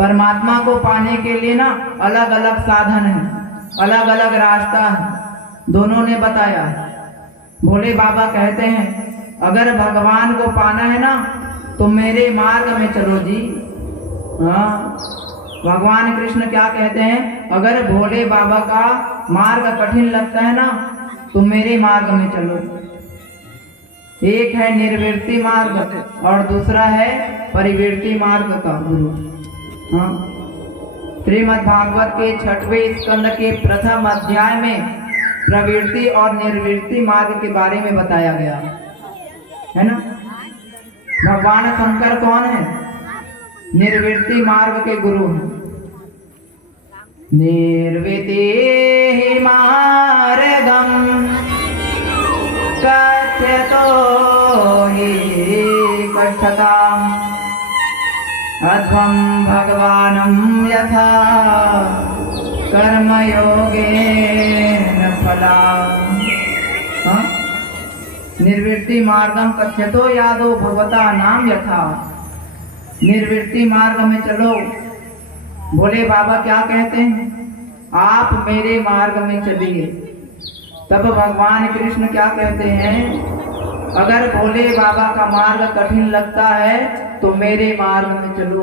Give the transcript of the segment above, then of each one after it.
परमात्मा को पाने के लिए ना अलग अलग साधन है, अलग अलग रास्ता है, दोनों ने बताया। भोले बाबा कहते हैं अगर भगवान को पाना है ना तो मेरे मार्ग में चलो जी। हाँ, भगवान कृष्ण क्या कहते हैं, अगर भोले बाबा का मार्ग कठिन लगता है ना तो मेरे मार्ग में चलो। एक है निर्वृत्ति मार्ग और दूसरा है परिवृत्ति मार्ग का गुरु। हाँ, श्रीमद् भागवत के 6वें स्कंद के प्रथम अध्याय में प्रवृत्ति और निर्वृत्ति मार्ग के बारे में बताया गया है ना। भगवान शंकर कौन है, निर्वृत्ति मार्ग के गुरु हैं। निर्वृत्ति मार्गम कथ्यतो हि कथताम् अध्वं भगवानं यथा कर्मयोगेन फलाम्। निर्वृत्ति मार्गम कथ्यतो यादो भगवता नाम यथा। निर्वृत्ति मार्ग में चलो। भोले बाबा क्या कहते हैं, आप मेरे मार्ग में चलिए। तब भगवान कृष्ण क्या कहते हैं, अगर भोले बाबा का मार्ग कठिन लगता है तो मेरे मार्ग में चलो।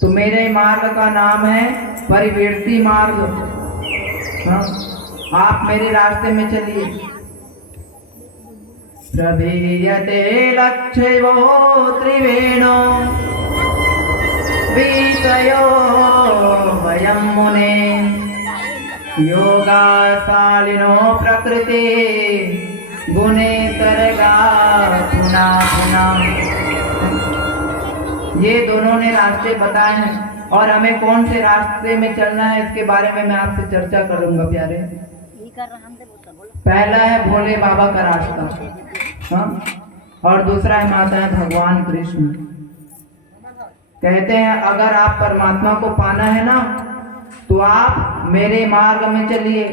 तो मेरे मार्ग का नाम है परिवृत्ति मार्ग। हाँ, आप मेरे रास्ते में चलिए। प्रभीयते लक्ष्यो त्रिवेणो विषयो वयं मुने योगाशालिनो प्रकृति गुणे सर्गा पुना पुना। ये दोनों ने रास्ते बताए हैं और हमें कौन से रास्ते में चलना है इसके बारे में मैं आपसे चर्चा करूंगा प्यारे। पहला है भोले बाबा का रास्ता, हाँ, और दूसरा है माता है भगवान कृष्ण। कहते हैं अगर आप परमात्मा को पाना है ना तो आप मेरे मार्ग में चलिए।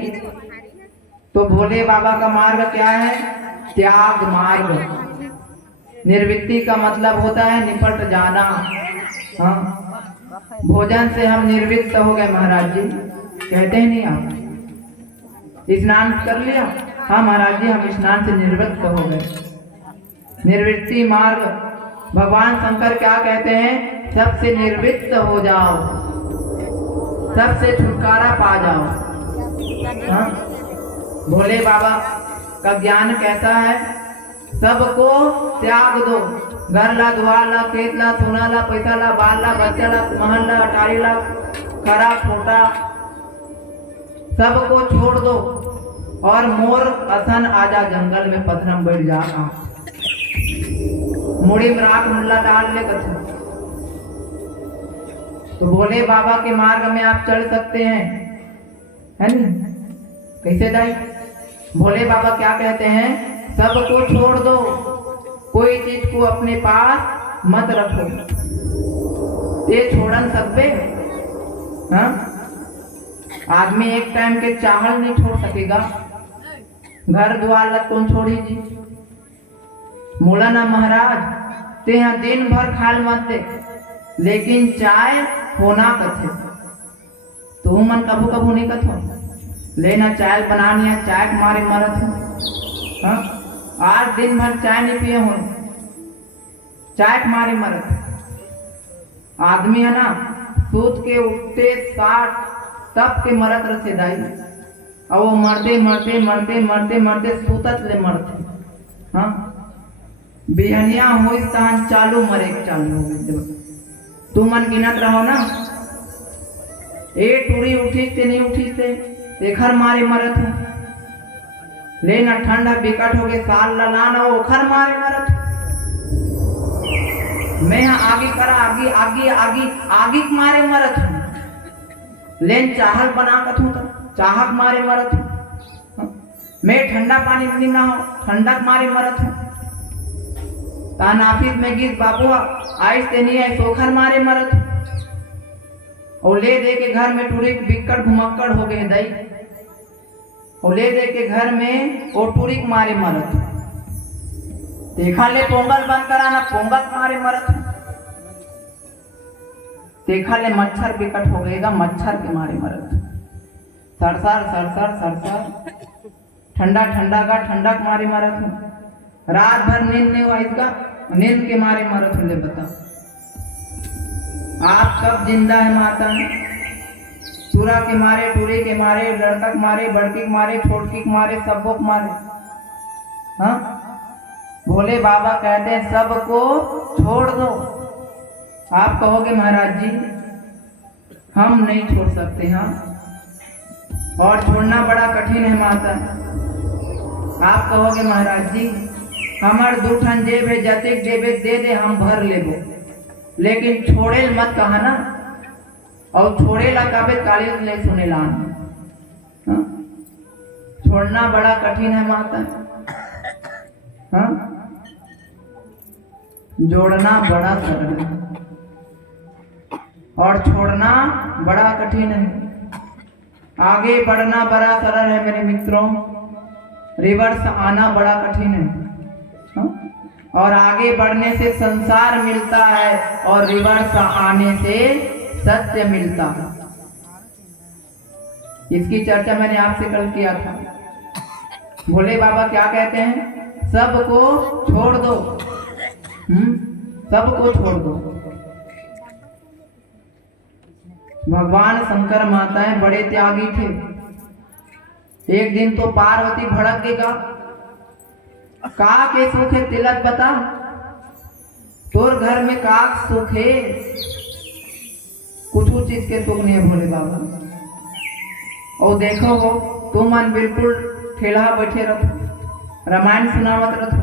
तो भोले बाबा का मार्ग क्या है, त्याग मार्ग। निर्वृत्ति का मतलब होता है निपट जाना। हाँ, भोजन से हम निवृत्त हो गए महाराज जी, कहते हैं नहीं आप स्नान कर लिया, हाँ महाराज जी हम स्नान से निवृत्त हो गए। निर्वृत्ति मार्ग, भगवान शंकर क्या कहते हैं, सबसे निवृत्त हो जाओ, सबसे छुटकारा पा जाओ। हाँ? भोले बाबा का ज्ञान कैसा है, सबको त्याग दो। घर ला, दुआर ला, खेत ला, सोना ला, पैसा ला, बाल ला, बच्चा ला, महल ला, अटारी ला, खरा खोटा सबको छोड़ दो और मोर असन आजा जंगल में पथरम बैठ जा। मुड़ी में राख मुल्ला डाल ले कथा। तो भोले बाबा के मार्ग में आप चल सकते हैं, है नहीं? कैसे दाई? भोले बाबा क्या कहते हैं, सबको छोड़ दो, कोई चीज को अपने पास मत रखो। ये छोड़न सकते, हाँ? आदमी एक टाइम के चावल नहीं छोड़ सकेगा, घर द्वार लग कौन छोड़ी जी? मौलाना महाराज ते यहाँ दिन भर खाल मत दे, लेकिन चाय होना कथे तो मन कभू कभू नहीं कथो लेना चाय बनानी है, चाय के मारे मरत हो। हाँ? आज दिन भर चाय नहीं पिए हो, चाय के मारे मरत। आदमी है ना सूत के उठते 60 तब के मरत रहे दाई, और वो मरते मरते मरते मरते मरते सूतत ले मरते। हाँ, बिहनिया हो स्थान चालू मरे चालू हो गए। तू मन गिनत रहो ना, ए टूरी उठी से नहीं उठी से एखर मारे मरत हो, लेना ठंडा बिकट हो गए साल ललाना ओखर मारे मरत हो। मैं आगे करा आगे आगे आगे आगे मारे मरत हूँ, लेन चाहल बना कथू तो चाहक मारे मरत हूँ। मैं ठंडा पानी नहीं ना हो, ठंडक मारे मरत हूँ। तानाफिस में गीत बाबुआ आइस ते नहीं आई सोखर मारे मरत हूँ। और ले दे के घर में टूरी बिक्कड़ घुमक्कड़ हो गए दई, और ले दे के घर में वो टूरी मारे मरत हूँ। देखा ले पोंगल बंद कराना, पोंगल मारे मरत हूँ। देखा ले मच्छर विकट हो गएगा, मच्छर के मारे मरत सरसर सरसर सरसर ठंडा ठंडा का ठंडा के मारे मरत हूँ। रात भर नींद नहीं हुआ इसका, नींद के मारे मरत हूँ। ले बता आप कब जिंदा है माता? चूरा के मारे, टूरे के मारे, लड़का के मारे, बड़की के मारे, छोटकी के मारे, सबको के मारे। हाँ, भोले बाबा कहते हैं सबको छोड़ दो। आप कहोगे महाराज जी हम नहीं छोड़ सकते। हाँ, और छोड़ना बड़ा कठिन है माता। आप कहोगे महाराज जी हमार दूठन जेब है, जतिक जेबे दे दे हम भर लेबो, लेकिन छोड़े मत कहा ना। और छोड़े ला कबे काली ले सुने लान। हाँ? छोड़ना बड़ा कठिन है माता। हाँ? जोड़ना बड़ा सरल है और छोड़ना बड़ा कठिन है। आगे बढ़ना बड़ा सरल है मेरे मित्रों, रिवर्स आना बड़ा कठिन है। हाँ? और आगे बढ़ने से संसार मिलता है और रिवर्स आने से सत्य मिलता है। इसकी चर्चा मैंने आपसे कल किया था। भोले बाबा क्या कहते हैं? सबको छोड़ दो। सबको छोड़ दो। भगवान शंकर माताएं बड़े त्यागी थे। एक दिन तो पार्वती भड़क गई का के सुख है तिलक बता, तोर घर में का सुख है? कुछ चीज के सुख नहीं है भोले बाबा। और देखो हो तुम मन बिल्कुल ठेला बैठे रहो, रामायण सुनावत रहो,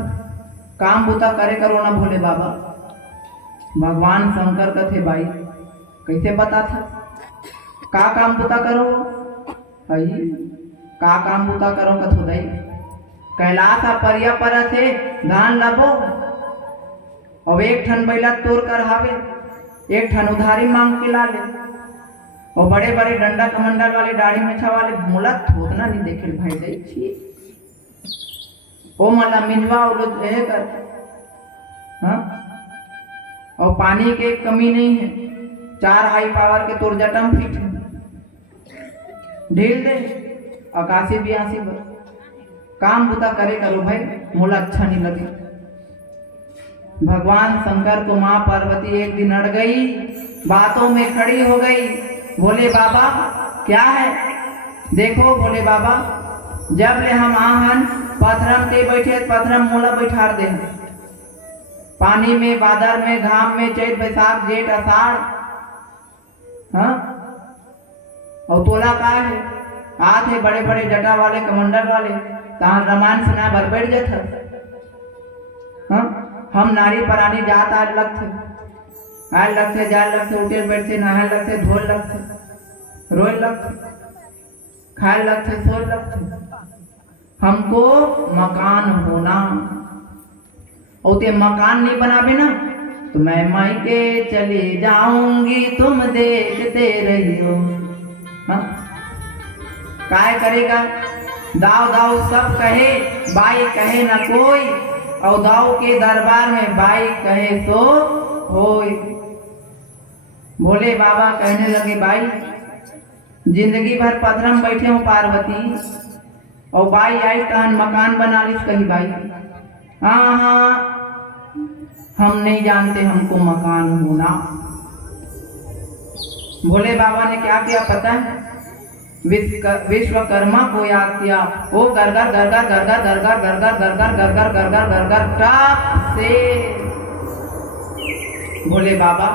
काम बुता करे करो ना भोले बाबा। भगवान शंकर का थे भाई, कैसे पता था का काम बुता करो? भाई का काम बुता करो कथो दई कैलाश परिया पर थे धान लबो। अब एक ठन बैला तोड़ कर हावे, एक ठन उधारी मांग के ला ले। और बड़े बड़े डंडा कमंडल वाले दाढ़ी मेछा वाले मोला थोतना नहीं देखे भाई दई छी ओ मला मिनवा उलो रहे कर। हाँ? और पानी के कमी नहीं है, 4 हाई पावर के तोड़ जटम फिट है, ढील दे आकाशी बियासी पर काम बुता करे करो भाई, मोला अच्छा नहीं लगे। भगवान शंकर को माँ पार्वती एक दिन अड़ गई, बातों में खड़ी हो गई। बोले बाबा क्या है? देखो बोले बाबा जब ले हम आहन पथरम के बैठे, पथरम मोला बैठार दे, पानी में, बादर में, घाम में, चैत बैसाख जेठ अषाढ़। हाँ? और तोला का है आते बड़े बड़े जटा वाले कमंडल वाले तहाँ रामायण सुना भर बैठ जाता। हाँ? हम नारी परानी जात आज लगते, आए लगते, जाए लगते, उठे बैठते, नहाए लगते, धोए लगते, रोए लगते, खाए लगते, सोए लगते। हमको मकान होना, और ते मकान नहीं बनावे ना तो मैं मायके चली जाऊंगी, तुम देखते रहियो। हाँ? काय करेगा? दाव दाव सब कहे, बाई कहे न कोई, और दाव के दरबार में बाई कहे सो होय। भोले बाबा कहने लगे भाई जिंदगी भर पथरम बैठे हूँ पार्वती, और बाई आई कहन मकान बना लिस कही भाई। हाँ हाँ हम नहीं जानते हमको मकान होना। भोले बाबा ने क्या किया पता है? विश्वकर्मा को याद किया। वो गरगर गरगर गरगर गरगर गरगर गरगर गरगर गरगर गरगर टाप से, बोले बाबा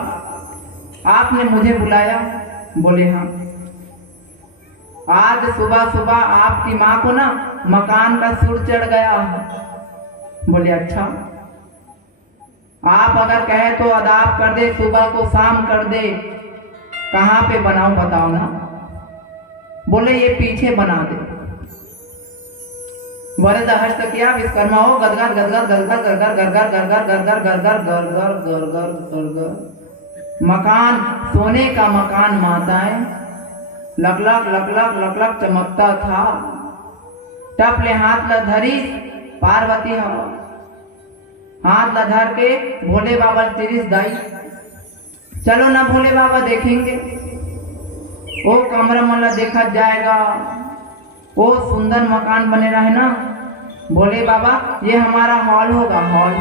आपने मुझे बुलाया? बोले हाँ। आज सुबह सुबह आपकी माँ को ना मकान का सुर चढ़ गया। बोले अच्छा, आप अगर कहे तो अदाब कर दे, सुबह को शाम कर दे, कहाँ पे बनाऊं बताओ ना। बोले ये पीछे बना दे। वरद हस्त किया विश्वकर्मा हो, गदगद गदगद गदगद गरगर गरगर गरगर गरगर गरगर गरगर गरगर गरगर। मकान सोने का मकान माताएं लकलक लकलक लकलक चमकता था। टप ले हाथ ल धरी पार्वती हाथ ल धर के भोले बाबा तिरिस दाई चलो ना भोले बाबा देखेंगे। वो कमरा मला देखा जाएगा, वो सुंदर मकान बने रहे ना। भोले बाबा ये हमारा हॉल होगा, हॉल।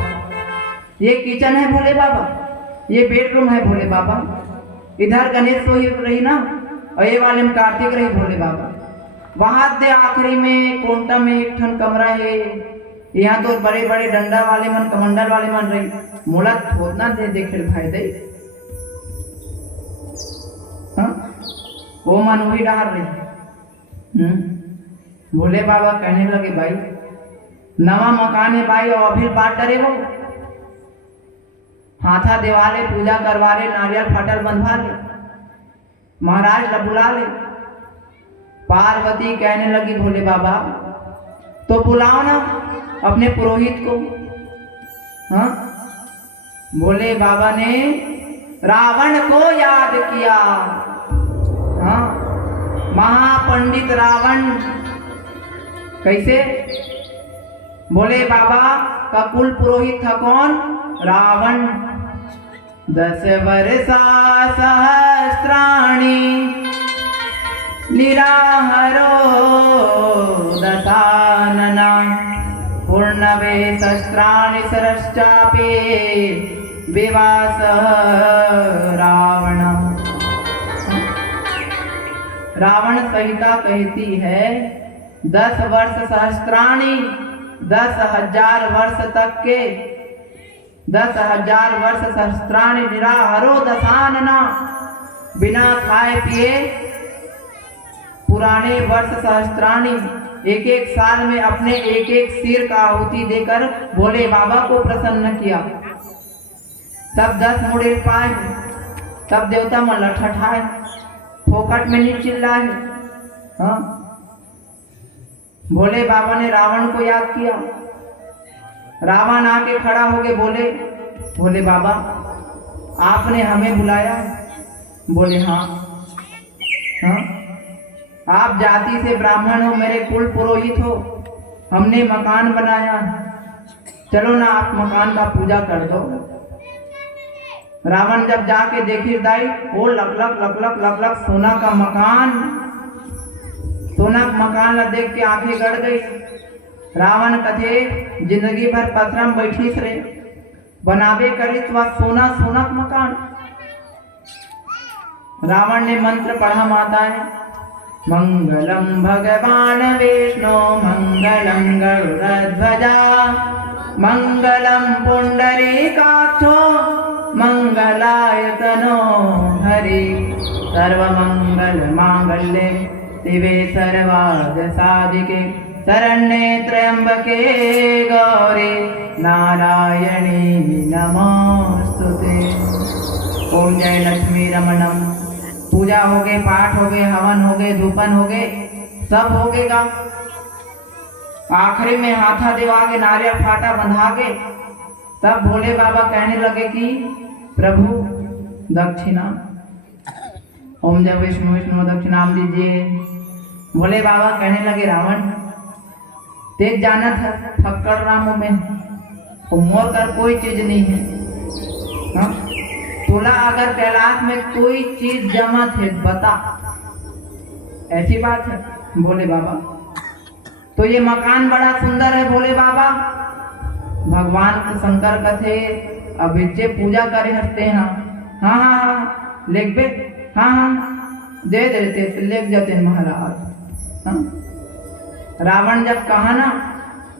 ये किचन है भोले बाबा, ये बेडरूम है भोले बाबा। इधर गणेश सोई रही ना, और ये वाले में कार्तिक रही भोले बाबा। वहां दे आखिरी में कोंटा में एक ठन कमरा है। यहाँ तो बड़े बड़े डंडा वाले मन, कमंडल वाले मन रही। मोला थोड़ना दे देखे भाई दे, हाँ वो मन वही डाल रही। भोले बाबा कहने लगे भाई नवा मकान है भाई, और अभी बात डरे हो। हाथा देवाले पूजा करवा ले, नारियल फटल बंधवा ले, महाराज ला बुला ले। पार्वती कहने लगी भोले बाबा तो बुलाओ ना अपने पुरोहित को। हाँ भोले बाबा ने रावण को याद किया। हाँ महापंडित रावण। कैसे? भोले बाबा का कुल पुरोहित था कौन? रावण। 10 वर्षा सहस्राणि निराहरो दशानना पूर्णवे सहस्राणि सरश्चापि विवास रावण। रावण संहिता कहती है 10 वर्ष सहस्त्राणि, 10,000 वर्ष तक के, 10,000 वर्ष सहस्त्राणि निराहरो दशानना, बिना खाए पिए पुराने वर्ष सहस्त्राणि, एक एक साल में अपने एक एक सिर का आहुति देकर भोले बाबा को प्रसन्न किया। तब 10 मुड़े पाए, तब देवता मन लठठाए, फोकट में नहीं चिल्लाए। हाँ भोले बाबा ने रावण को याद किया। रावण आके खड़ा हो गए, बोले भोले बाबा आपने हमें बुलाया? बोले हाँ। हाँ आप जाति से ब्राह्मण हो, मेरे कुल पुरोहित हो, हमने मकान बनाया, चलो ना आप मकान का पूजा कर दो। रावण जब जाके देखी दाई, वो luck luck luck luck luck luck सोना का मकान, सोना का मकान ला देख के आंखें गड़ गई। रावण कथे जिंदगी भर पथरम बैठी रे, बनावे करी तो सोना सोना का मकान। रावण ने मंत्र पढ़ा माता है, मंगलम भगवान विष्णु मंगलम गरुड़ध्वजा मंगलम पुंडरीकाक्षो मंगलायतनो हरि सर्वमंगल मांगल्ये शिवे सर्वार्थ साधिके शरण्ये त्र्यंबके गौरी नारायणी नमोस्तुते। ओम जय लक्ष्मी रमणम। पूजा हो गए, पाठ हो गए, हवन हो गए, धूपन हो गए, सब हो गएगा। आखिरी में हाथा देवा के नारियल फाटा बंधा के तब भोले बाबा कहने लगे कि प्रभु दक्षिणा। ओम जय विष्णु विष्णु दक्षिणाम दीजिए। भोले बाबा कहने लगे रावण तेज जाना था फक्कड़ रामों में, मोर कर कोई चीज नहीं है। हाँ? तोला अगर कैलाश में कोई चीज जमा थे बता, ऐसी बात है भोले बाबा। तो ये मकान बड़ा सुंदर है भोले बाबा। भगवान शंकर कथे अभिज्ञे पूजा करे हंसते हैं। हाँ हाँ हाँ लेख बे, हाँ हाँ दे देते लेख जाते महाराज। हाँ? रावण जब कहा ना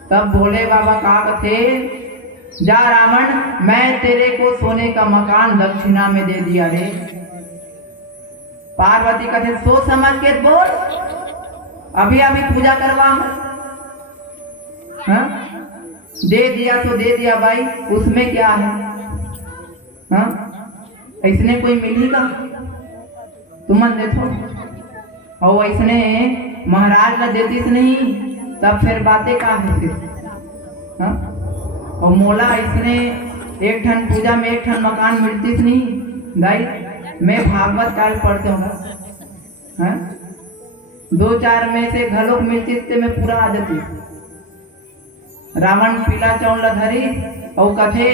तब भोले बाबा कहा कथे जा रावण मैं तेरे को सोने का मकान दक्षिणा में दे दिया रे। पार्वती कथे सोच समझ के बोल, अभी अभी पूजा करवा। हाँ? दे दिया तो दे दिया भाई, उसमें क्या है? हाँ? ऐसने कोई मिलेगा तुम देखो, और ऐसने महाराज ला देतीस नहीं तब फिर बातें का है फिर। हाँ? और मोला इसने एक ठन पूजा में एक ठन मकान मिलतीस नहीं भाई। मैं भागवत काल पढ़ते हूँ, 2-4 में से घलोक मिलतीस ते मैं पूरा आ जाती। रावण पीला चौल धरी और कथे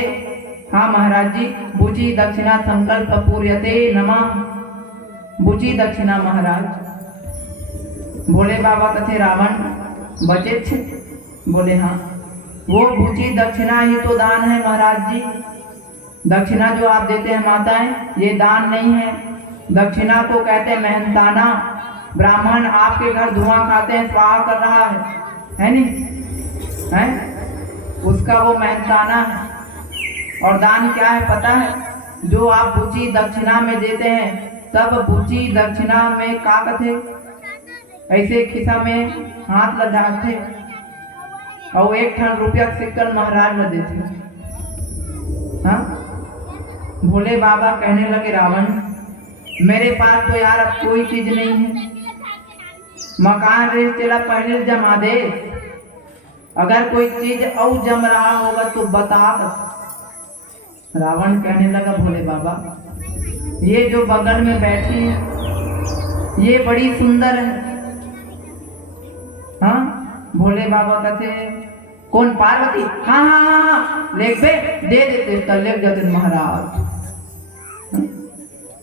हाँ महाराज जी, बुझी दक्षिणा संकल्प पूर्यते नमः। बुझी दक्षिणा महाराज। बोले बाबा कथे रावण बचे छे? बोले हाँ। वो बुझी दक्षिणा ही तो दान है महाराज जी। दक्षिणा जो आप देते हैं माताएं, ये दान नहीं है। दक्षिणा को कहते हैं मेहनताना। ब्राह्मण आपके घर धुआं खाते हैं, स्वाहा कर रहा है नहीं है? उसका वो मेहनताना है। और दान क्या है पता है? जो आप बुची दक्षिणा में देते हैं, तब बुची दक्षिणा में का कथे ऐसे खिसा में हाथ लदाते और 1 ठन रुपया सिक्कर महाराज न देते। हाँ, भोले बाबा कहने लगे रावण, मेरे पास तो यार अब कोई चीज नहीं है। मकान रेस तेरा पहले जमा दे। अगर कोई चीज और जम रहा होगा तो बता। रावण कहने लगा भोले बाबा, ये जो बगल में बैठी है ये बड़ी सुंदर है। हाँ, भोले बाबा कहते कौन? पार्वती? हाँ हाँ हाँ हाँ, लेख दे देते उसका, लेख जाते महाराज।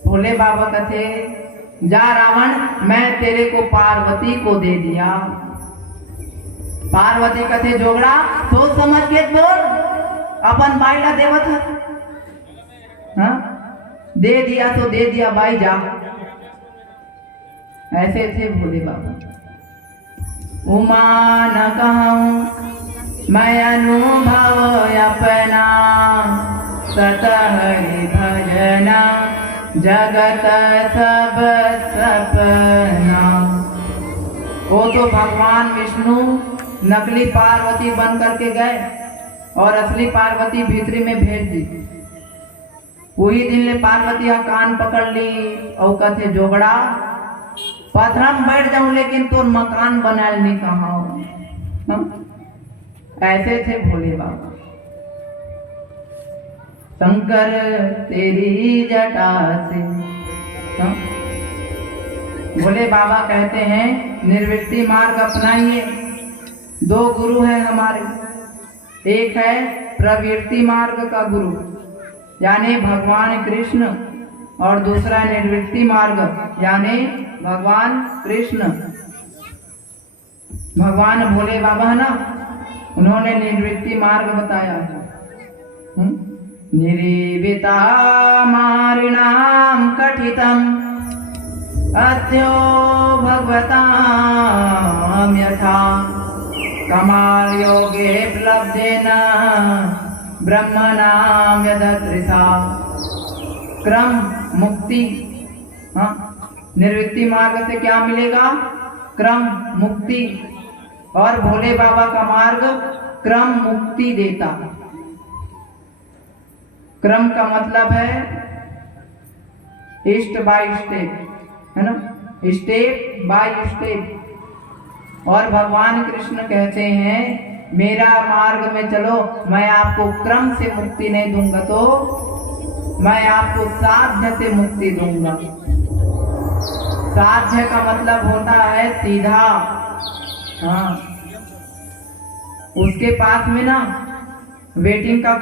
भोले बाबा कहते जा रावण, मैं तेरे को पार्वती को दे दिया। पार्वती कहते जोगड़ा सोच समझ के बोल, अपन बाईला देवत है। हाँ, दे दिया तो दे दिया भाई, जा। ऐसे थे भोले बाबा। उमा न कहूं मैं अनुभव अपना, सतहरि भजना जगत सब सपना। वो तो भगवान विष्णु नकली पार्वती बन करके गए और असली पार्वती भीतरी में भेज दी। वही दिन ले पार्वती का कान पकड़ ली और कहते जोगड़ा पथरा में बैठ जाऊं लेकिन तो मकान बना नहीं कहा। ऐसे थे भोले बाबा। शंकर तेरी जटा से। भोले बाबा कहते हैं निर्वृत्ति मार्ग अपनाइए। 2 गुरु हैं हमारे, एक है प्रवृत्ति मार्ग का गुरु यानी भगवान कृष्ण, और दूसरा निर्वृत्ति मार्ग यानी भगवान कृष्ण। भगवान भोले बाबा है ना, उन्होंने निर्वृत्ति मार्ग बताया है। निरीविता मारिणाम कथितम अद्यो भगवताम यथा कमाल योगे प्लब्धेन ब्रह्मणाम यदृशा। क्रम मुक्ति। हाँ, निर्वृत्ति मार्ग से क्या मिलेगा? क्रम मुक्ति। और भोले बाबा का मार्ग क्रम मुक्ति देता। क्रम का मतलब है स्टेप बाय स्टेप, है ना, स्टेप बाय स्टेप। और भगवान कृष्ण कहते हैं मेरा मार्ग में चलो, मैं आपको क्रम से मुक्ति नहीं दूंगा, तो मैं आपको साध्य से मुक्ति दूंगा। साध्य का मतलब होता है सीधा। हाँ, उसके पास में ना वेटिंग का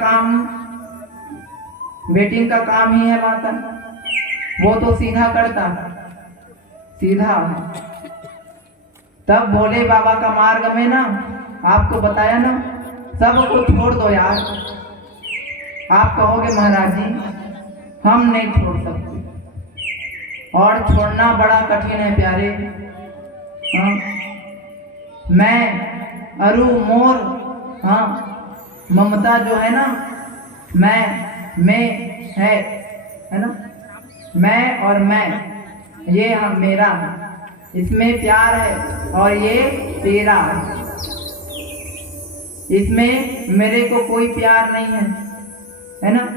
काम ही है माता। वो तो सीधा करता, सीधा है। तब भोले बाबा का मार्ग में ना, आपको बताया ना, सबको छोड़ दो यार। आप कहोगे महाराज जी हम नहीं छोड़ सकते, और छोड़ना बड़ा कठिन है प्यारे। हाँ, मैं अरु मोर, हाँ, ममता जो है ना, मैं है ना, मैं और मैं, ये हम मेरा है, इसमें प्यार है, और ये तेरा है। इसमें मेरे को कोई प्यार नहीं है ना।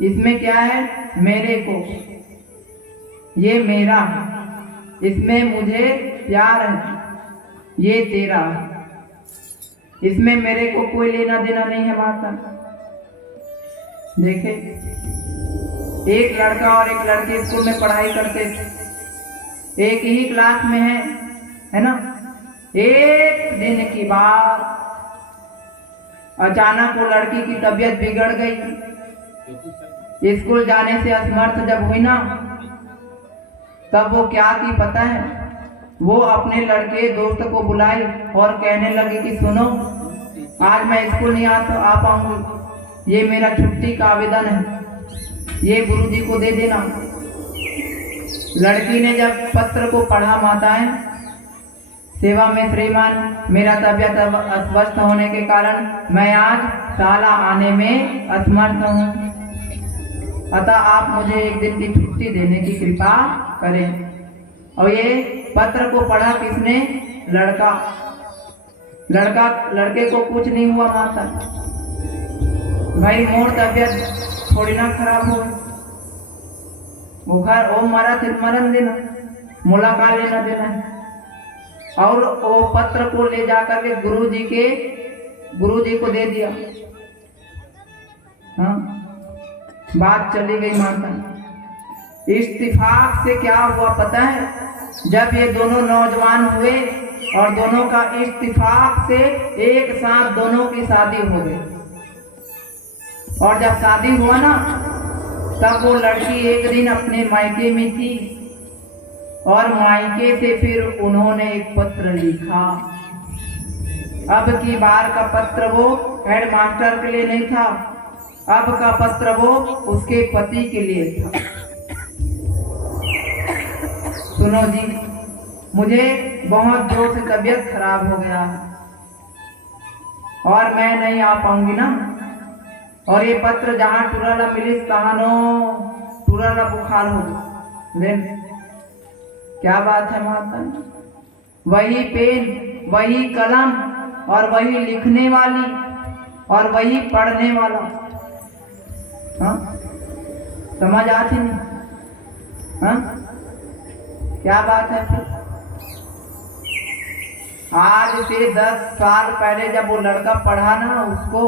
इसमें क्या है? मेरे को, ये मेरा है, इसमें मुझे प्यार है, ये तेरा है। इसमें मेरे को कोई लेना देना नहीं है माता। देखे, एक लड़का और एक लड़की स्कूल में पढ़ाई करते थे, एक ही क्लास में है ना। एक दिन की बात, अचानक वो लड़की की तबीयत बिगड़ गई। स्कूल जाने से असमर्थ जब हुई ना, तब वो क्या की पता है, वो अपने लड़के दोस्त को बुलाई और कहने लगी कि सुनो, आज मैं स्कूल नहीं आ पाऊंगी, ये मेरा छुट्टी का आवेदन है, ये गुरुजी को दे देना। लड़की ने जब पत्र को पढ़ा, माताएं, सेवा में श्रीमान, मेरा तबियत अस्वस्थ होने के कारण मैं आज शाला आने में असमर्थ हूँ, अतः आप मुझे एक दिन की छुट्टी देने की कृपा करें। और ये पत्र को पढ़ा किसने? लड़का। लड़के को कुछ नहीं हुआ माता। भाई मोर तबियत थोड़ी ना खराब हो, बुखार ओ मारा फिर मरण देना, मुलाकात लेना देना। और वो पत्र को ले जाकर के गुरुजी को दे दिया। हाँ, बात चली गई माता। इत्तेफाक से क्या हुआ पता है? जब ये दोनों नौजवान हुए और दोनों का इत्तेफाक से एक साथ दोनों की शादी हो गई। और जब शादी हुआ ना, तब वो लड़की एक दिन अपने मायके में थी और मायके से फिर उन्होंने एक पत्र लिखा। अब की बार का पत्र वो हेडमास्टर के लिए नहीं था, अब का पत्र वो उसके पति के लिए था। सुनो जी, मुझे बहुत जोर से तबीयत खराब हो गया और मैं नहीं आ पाऊंगी ना, और ये पत्र जहां टुराला मिलिस तहानो टुराला बुखार हो लेन। क्या बात है माता? वही पेन, वही कलम और वही लिखने वाली और वही पढ़ने वाला। हाँ, समझ आती नहीं? हाँ, क्या बात है फिर? आज से 10 साल पहले जब वो लड़का पढ़ा ना, उसको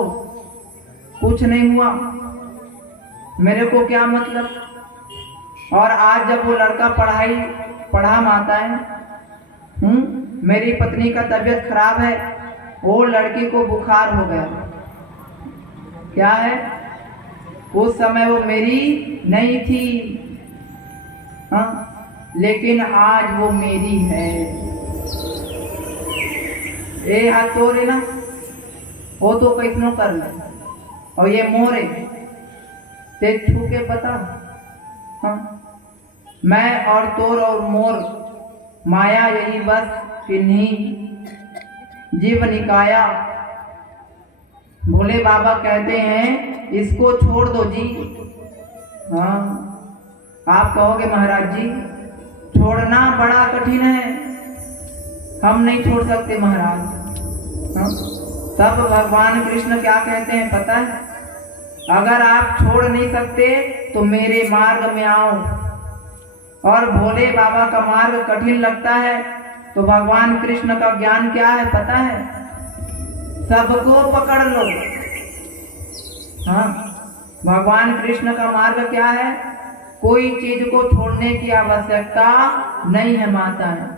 कुछ नहीं हुआ, मेरे को क्या मतलब। और आज जब वो लड़का पढ़ा माता है, मेरी पत्नी का तबीयत खराब है, वो लड़की को बुखार हो गया। क्या है? उस समय वो मेरी नहीं थी, हाँ, लेकिन आज वो मेरी है। ए हाथ तोरे ना, वो तो कैसनो कर ले, और ये मोरे ते छू के पता। हाँ, मैं और तोर और मोर माया यही बस किन्हीं जीव निकाया। भोले बाबा कहते हैं इसको छोड़ दो जी। हाँ, आप कहोगे महाराज जी छोड़ना बड़ा कठिन है, हम नहीं छोड़ सकते महाराज। हाँ? तब भगवान कृष्ण क्या कहते हैं पता है? अगर आप छोड़ नहीं सकते तो मेरे मार्ग में आओ। और भोले बाबा का मार्ग कठिन लगता है तो भगवान कृष्ण का ज्ञान क्या है पता है? सबको पकड़ लो। हाँ, भगवान कृष्ण का मार्ग क्या है? कोई चीज को छोड़ने की आवश्यकता नहीं है माता है।